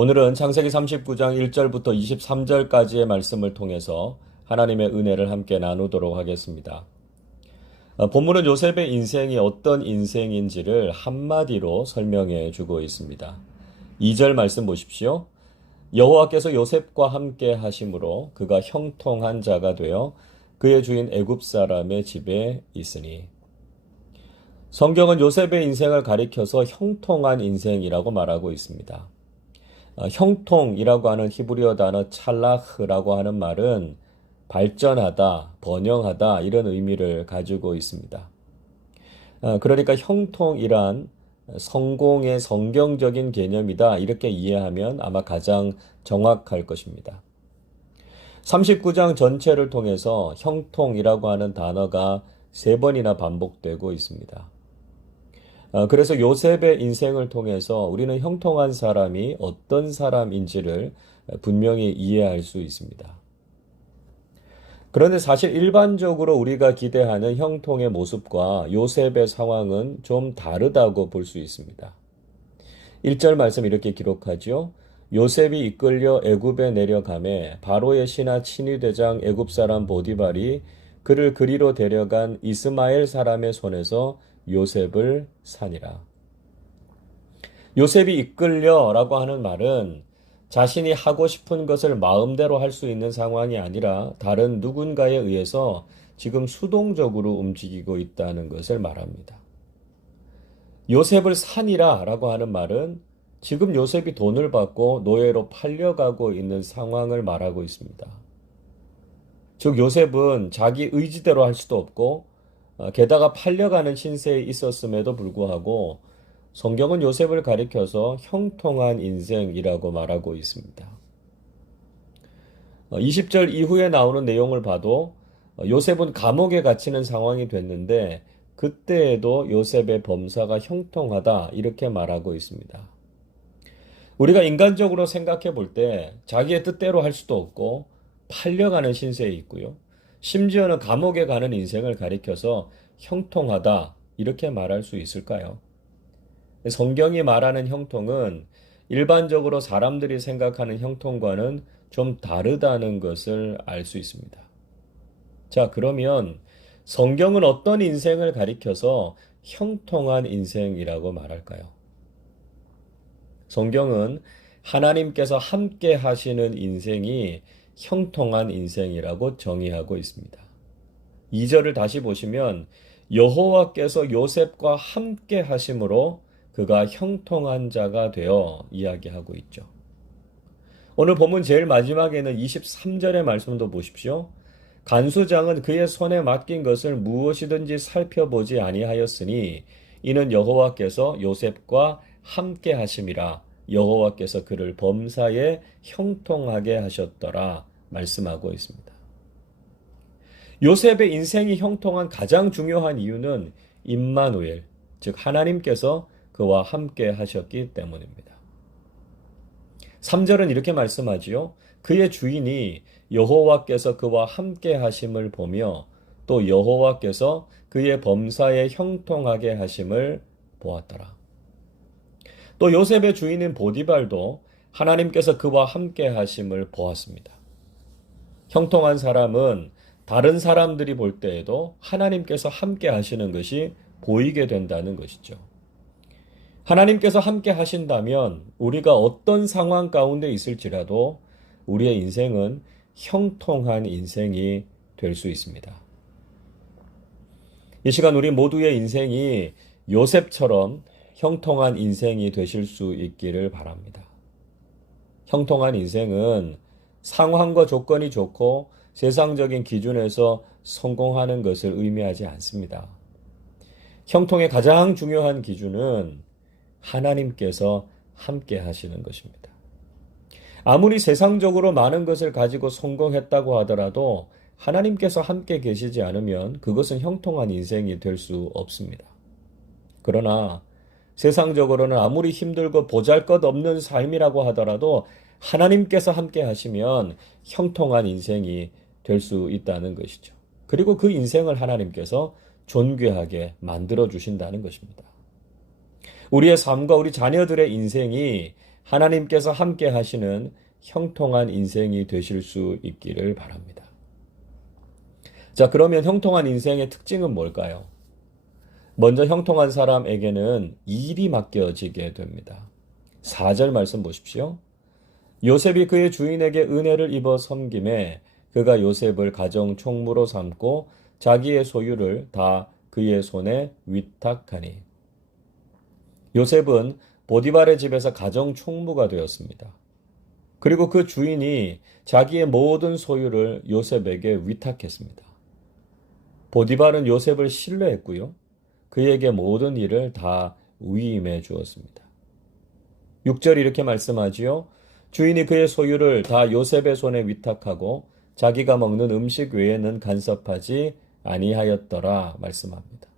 오늘은 창세기 39장 1절부터 23절까지의 말씀을 통해서 하나님의 은혜를 함께 나누도록 하겠습니다. 본문은 요셉의 인생이 어떤 인생인지를 한마디로 설명해 주고 있습니다. 2절 말씀 보십시오. 여호와께서 요셉과 함께 하심으로 그가 형통한 자가 되어 그의 주인 애굽 사람의 집에 있으니. 성경은 요셉의 인생을 가리켜서 형통한 인생이라고 말하고 있습니다. 형통이라고 하는 히브리어 단어 찰라흐라고 하는 말은 발전하다, 번영하다 이런 의미를 가지고 있습니다. 그러니까 형통이란 성공의 성경적인 개념이다 이렇게 이해하면 아마 가장 정확할 것입니다. 39장 전체를 통해서 형통이라고 하는 단어가 3번이나 반복되고 있습니다. 그래서 요셉의 인생을 통해서 우리는 형통한 사람이 어떤 사람인지를 분명히 이해할 수 있습니다. 그런데 사실 일반적으로 우리가 기대하는 형통의 모습과 요셉의 상황은 좀 다르다고 볼 수 있습니다. 1절 말씀 이렇게 기록하죠. 요셉이 이끌려 애굽에 내려가매 바로의 신하 친위대장 애굽 사람 보디발이 그를 그리로 데려간 이스마엘 사람의 손에서 요셉을 사니라. 요셉이 이끌려라고 하는 말은 자신이 하고 싶은 것을 마음대로 할 수 있는 상황이 아니라 다른 누군가에 의해서 지금 수동적으로 움직이고 있다는 것을 말합니다. 요셉을 사니라라고 하는 말은 지금 요셉이 돈을 받고 노예로 팔려가고 있는 상황을 말하고 있습니다. 즉 요셉은 자기 의지대로 할 수도 없고 게다가 팔려가는 신세에 있었음에도 불구하고 성경은 요셉을 가리켜서 형통한 인생이라고 말하고 있습니다. 20절 이후에 나오는 내용을 봐도 요셉은 감옥에 갇히는 상황이 됐는데 그때에도 요셉의 범사가 형통하다 이렇게 말하고 있습니다. 우리가 인간적으로 생각해 볼 때 자기의 뜻대로 할 수도 없고 팔려가는 신세에 있고요. 심지어는 감옥에 가는 인생을 가리켜서 형통하다 이렇게 말할 수 있을까요? 성경이 말하는 형통은 일반적으로 사람들이 생각하는 형통과는 좀 다르다는 것을 알 수 있습니다. 자, 그러면 성경은 어떤 인생을 가리켜서 형통한 인생이라고 말할까요? 성경은 하나님께서 함께 하시는 인생이 형통한 인생이라고 정의하고 있습니다. 2절을 다시 보시면 여호와께서 요셉과 함께 하심으로 그가 형통한 자가 되어 이야기하고 있죠. 오늘 본문 제일 마지막에는 23절의 말씀도 보십시오. 간수장은 그의 손에 맡긴 것을 무엇이든지 살펴보지 아니하였으니 이는 여호와께서 요셉과 함께 하심이라 여호와께서 그를 범사에 형통하게 하셨더라 말씀하고 있습니다. 요셉의 인생이 형통한 가장 중요한 이유는 임마누엘, 즉 하나님께서 그와 함께 하셨기 때문입니다. 3절은 이렇게 말씀하지요. 그의 주인이 여호와께서 그와 함께 하심을 보며 또 여호와께서 그의 범사에 형통하게 하심을 보았더라. 또 요셉의 주인인 보디발도 하나님께서 그와 함께 하심을 보았습니다. 형통한 사람은 다른 사람들이 볼 때에도 하나님께서 함께 하시는 것이 보이게 된다는 것이죠. 하나님께서 함께 하신다면 우리가 어떤 상황 가운데 있을지라도 우리의 인생은 형통한 인생이 될 수 있습니다. 이 시간 우리 모두의 인생이 요셉처럼 형통한 인생이 되실 수 있기를 바랍니다. 형통한 인생은 상황과 조건이 좋고 세상적인 기준에서 성공하는 것을 의미하지 않습니다. 형통의 가장 중요한 기준은 하나님께서 함께 하시는 것입니다. 아무리 세상적으로 많은 것을 가지고 성공했다고 하더라도 하나님께서 함께 계시지 않으면 그것은 형통한 인생이 될 수 없습니다. 그러나 세상적으로는 아무리 힘들고 보잘것없는 삶이라고 하더라도 하나님께서 함께 하시면 형통한 인생이 될 수 있다는 것이죠. 그리고 그 인생을 하나님께서 존귀하게 만들어 주신다는 것입니다. 우리의 삶과 우리 자녀들의 인생이 하나님께서 함께 하시는 형통한 인생이 되실 수 있기를 바랍니다. 자, 그러면 형통한 인생의 특징은 뭘까요? 먼저 형통한 사람에게는 일이 맡겨지게 됩니다. 4절 말씀 보십시오. 요셉이 그의 주인에게 은혜를 입어 섬김에 그가 요셉을 가정 총무로 삼고 자기의 소유를 다 그의 손에 위탁하니. 요셉은 보디발의 집에서 가정 총무가 되었습니다. 그리고 그 주인이 자기의 모든 소유를 요셉에게 위탁했습니다. 보디발은 요셉을 신뢰했고요. 그에게 모든 일을 다 위임해 주었습니다. 6절 이렇게 말씀하지요. 주인이 그의 소유를 다 요셉의 손에 위탁하고 자기가 먹는 음식 외에는 간섭하지 아니하였더라 말씀합니다.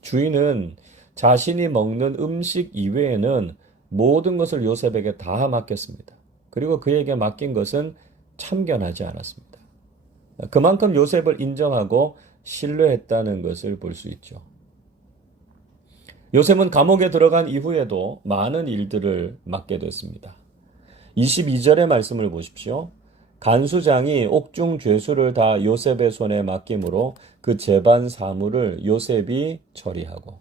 주인은 자신이 먹는 음식 이외에는 모든 것을 요셉에게 다 맡겼습니다. 그리고 그에게 맡긴 것은 참견하지 않았습니다. 그만큼 요셉을 인정하고 신뢰했다는 것을 볼 수 있죠. 요셉은 감옥에 들어간 이후에도 많은 일들을 맡게 됐습니다. 22절의 말씀을 보십시오. 간수장이 옥중 죄수를 다 요셉의 손에 맡김으로 그 재반 사물을 요셉이 처리하고,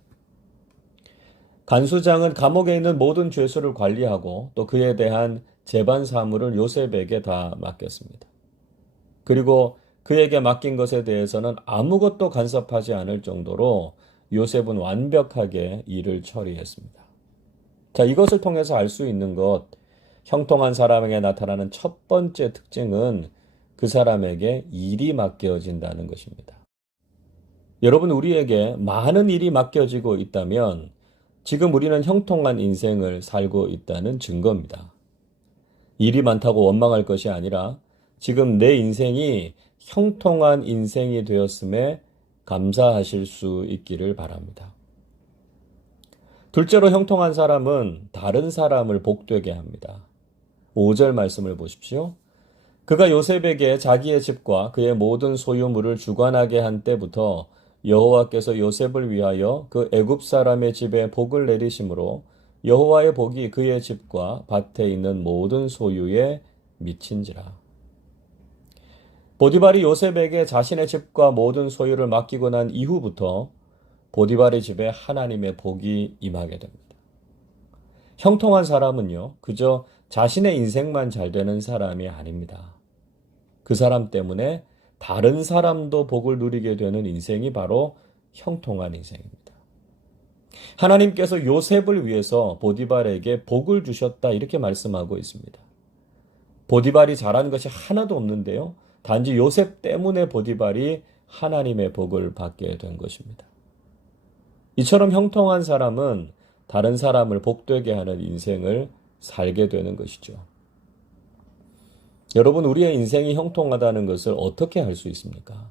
간수장은 감옥에 있는 모든 죄수를 관리하고 또 그에 대한 재반 사물을 요셉에게 다 맡겼습니다. 그리고 그에게 맡긴 것에 대해서는 아무것도 간섭하지 않을 정도로 요셉은 완벽하게 일을 처리했습니다. 자, 이것을 통해서 알 수 있는 것, 형통한 사람에게 나타나는 첫 번째 특징은 그 사람에게 일이 맡겨진다는 것입니다. 여러분, 우리에게 많은 일이 맡겨지고 있다면 지금 우리는 형통한 인생을 살고 있다는 증거입니다. 일이 많다고 원망할 것이 아니라 지금 내 인생이 형통한 인생이 되었음에 감사하실 수 있기를 바랍니다. 둘째로 형통한 사람은 다른 사람을 복되게 합니다. 5절 말씀을 보십시오. 그가 요셉에게 자기의 집과 그의 모든 소유물을 주관하게 한 때부터 여호와께서 요셉을 위하여 그 애굽 사람의 집에 복을 내리심으로 여호와의 복이 그의 집과 밭에 있는 모든 소유에 미친지라. 보디발이 요셉에게 자신의 집과 모든 소유를 맡기고 난 이후부터 보디발의 집에 하나님의 복이 임하게 됩니다. 형통한 사람은요, 그저 자신의 인생만 잘 되는 사람이 아닙니다. 그 사람 때문에 다른 사람도 복을 누리게 되는 인생이 바로 형통한 인생입니다. 하나님께서 요셉을 위해서 보디발에게 복을 주셨다 이렇게 말씀하고 있습니다. 보디발이 잘한 것이 하나도 없는데요. 단지 요셉 때문에 보디발이 하나님의 복을 받게 된 것입니다. 이처럼 형통한 사람은 다른 사람을 복되게 하는 인생을 살게 되는 것이죠. 여러분, 우리의 인생이 형통하다는 것을 어떻게 알 수 있습니까?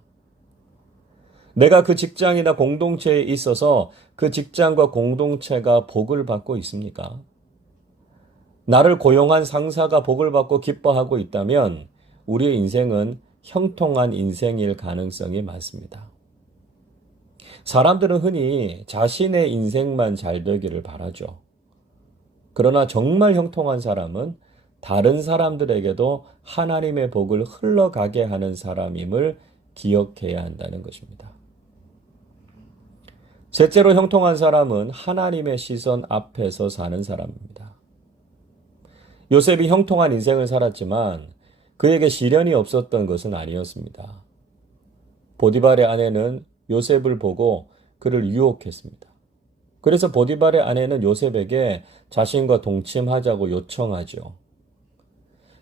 내가 그 직장이나 공동체에 있어서 그 직장과 공동체가 복을 받고 있습니까? 나를 고용한 상사가 복을 받고 기뻐하고 있다면 우리의 인생은 형통한 인생일 가능성이 많습니다. 사람들은 흔히 자신의 인생만 잘 되기를 바라죠. 그러나 정말 형통한 사람은 다른 사람들에게도 하나님의 복을 흘러가게 하는 사람임을 기억해야 한다는 것입니다. 셋째로 형통한 사람은 하나님의 시선 앞에서 사는 사람입니다. 요셉이 형통한 인생을 살았지만 그에게 시련이 없었던 것은 아니었습니다. 보디발의 아내는 요셉을 보고 그를 유혹했습니다. 그래서 보디발의 아내는 요셉에게 자신과 동침하자고 요청하죠.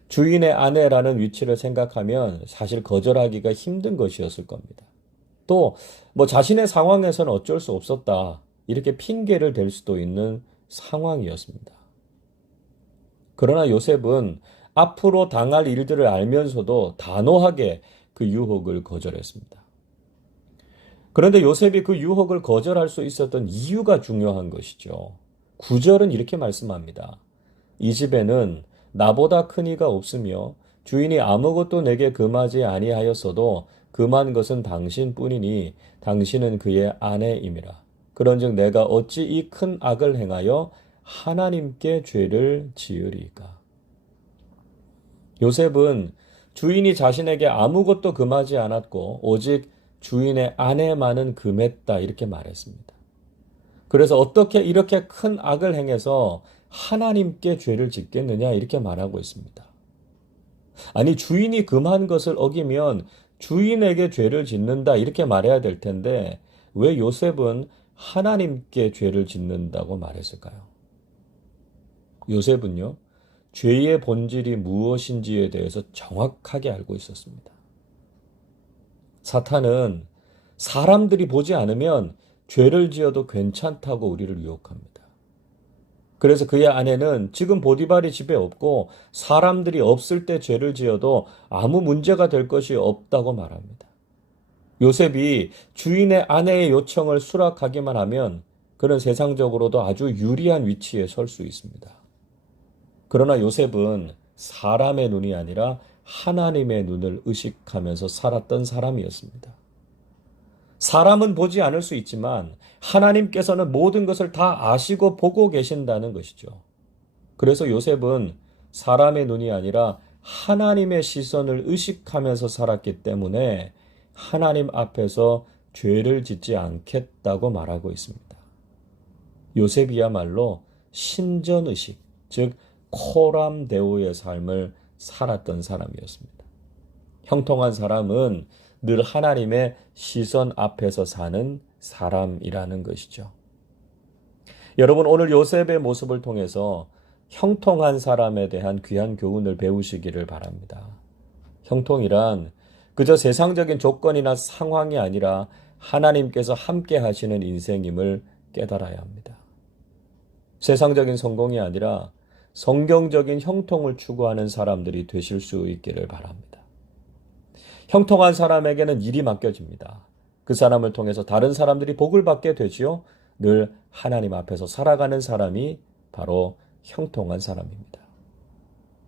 주인의 아내라는 위치를 생각하면 사실 거절하기가 힘든 것이었을 겁니다. 또 자신의 상황에서는 어쩔 수 없었다 이렇게 핑계를 댈 수도 있는 상황이었습니다. 그러나 요셉은 앞으로 당할 일들을 알면서도 단호하게 그 유혹을 거절했습니다. 그런데 요셉이 그 유혹을 거절할 수 있었던 이유가 중요한 것이죠. 9절은 이렇게 말씀합니다. 이 집에는 나보다 큰 이가 없으며 주인이 아무것도 내게 금하지 아니하였어도 금한 것은 당신뿐이니 당신은 그의 아내임이라. 그런즉 내가 어찌 이 큰 악을 행하여 하나님께 죄를 지으리까? 요셉은 주인이 자신에게 아무것도 금하지 않았고 오직 주인의 아내만은 금했다 이렇게 말했습니다. 그래서 어떻게 이렇게 큰 악을 행해서 하나님께 죄를 짓겠느냐 이렇게 말하고 있습니다. 아니 주인이 금한 것을 어기면 주인에게 죄를 짓는다 이렇게 말해야 될 텐데 왜 요셉은 하나님께 죄를 짓는다고 말했을까요? 요셉은요, 죄의 본질이 무엇인지에 대해서 정확하게 알고 있었습니다. 사탄은 사람들이 보지 않으면 죄를 지어도 괜찮다고 우리를 유혹합니다. 그래서 그의 아내는 지금 보디발이 집에 없고 사람들이 없을 때 죄를 지어도 아무 문제가 될 것이 없다고 말합니다. 요셉이 주인의 아내의 요청을 수락하기만 하면 그는 세상적으로도 아주 유리한 위치에 설 수 있습니다. 그러나 요셉은 사람의 눈이 아니라 하나님의 눈을 의식하면서 살았던 사람이었습니다. 사람은 보지 않을 수 있지만 하나님께서는 모든 것을 다 아시고 보고 계신다는 것이죠. 그래서 요셉은 사람의 눈이 아니라 하나님의 시선을 의식하면서 살았기 때문에 하나님 앞에서 죄를 짓지 않겠다고 말하고 있습니다. 요셉이야말로 신전의식, 즉 코람데오의 삶을 살았던 사람이었습니다. 형통한 사람은 늘 하나님의 시선 앞에서 사는 사람이라는 것이죠. 여러분 오늘 요셉의 모습을 통해서 형통한 사람에 대한 귀한 교훈을 배우시기를 바랍니다. 형통이란 그저 세상적인 조건이나 상황이 아니라 하나님께서 함께 하시는 인생임을 깨달아야 합니다. 세상적인 성공이 아니라 성경적인 형통을 추구하는 사람들이 되실 수 있기를 바랍니다. 형통한 사람에게는 일이 맡겨집니다. 그 사람을 통해서 다른 사람들이 복을 받게 되지요. 늘 하나님 앞에서 살아가는 사람이 바로 형통한 사람입니다.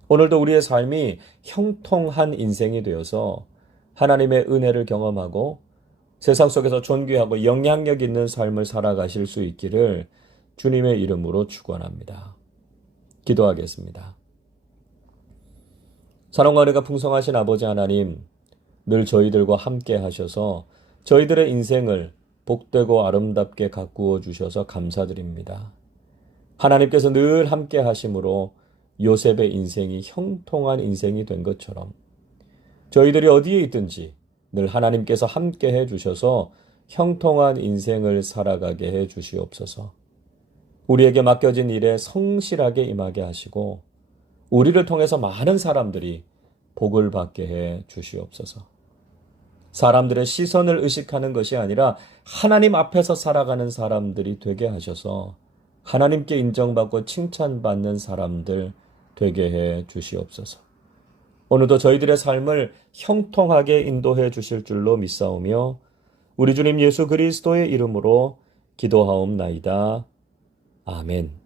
오늘도 우리의 삶이 형통한 인생이 되어서 하나님의 은혜를 경험하고 세상 속에서 존귀하고 영향력 있는 삶을 살아가실 수 있기를 주님의 이름으로 축원합니다. 기도하겠습니다. 사랑과 은혜가 풍성하신 아버지 하나님, 늘 저희들과 함께 하셔서 저희들의 인생을 복되고 아름답게 가꾸어 주셔서 감사드립니다. 하나님께서 늘 함께 하심으로 요셉의 인생이 형통한 인생이 된 것처럼 저희들이 어디에 있든지 늘 하나님께서 함께 해 주셔서 형통한 인생을 살아가게 해 주시옵소서. 우리에게 맡겨진 일에 성실하게 임하게 하시고 우리를 통해서 많은 사람들이 복을 받게 해 주시옵소서. 사람들의 시선을 의식하는 것이 아니라 하나님 앞에서 살아가는 사람들이 되게 하셔서 하나님께 인정받고 칭찬받는 사람들 되게 해 주시옵소서. 오늘도 저희들의 삶을 형통하게 인도해 주실 줄로 믿사오며 우리 주님 예수 그리스도의 이름으로 기도하옵나이다. 아멘.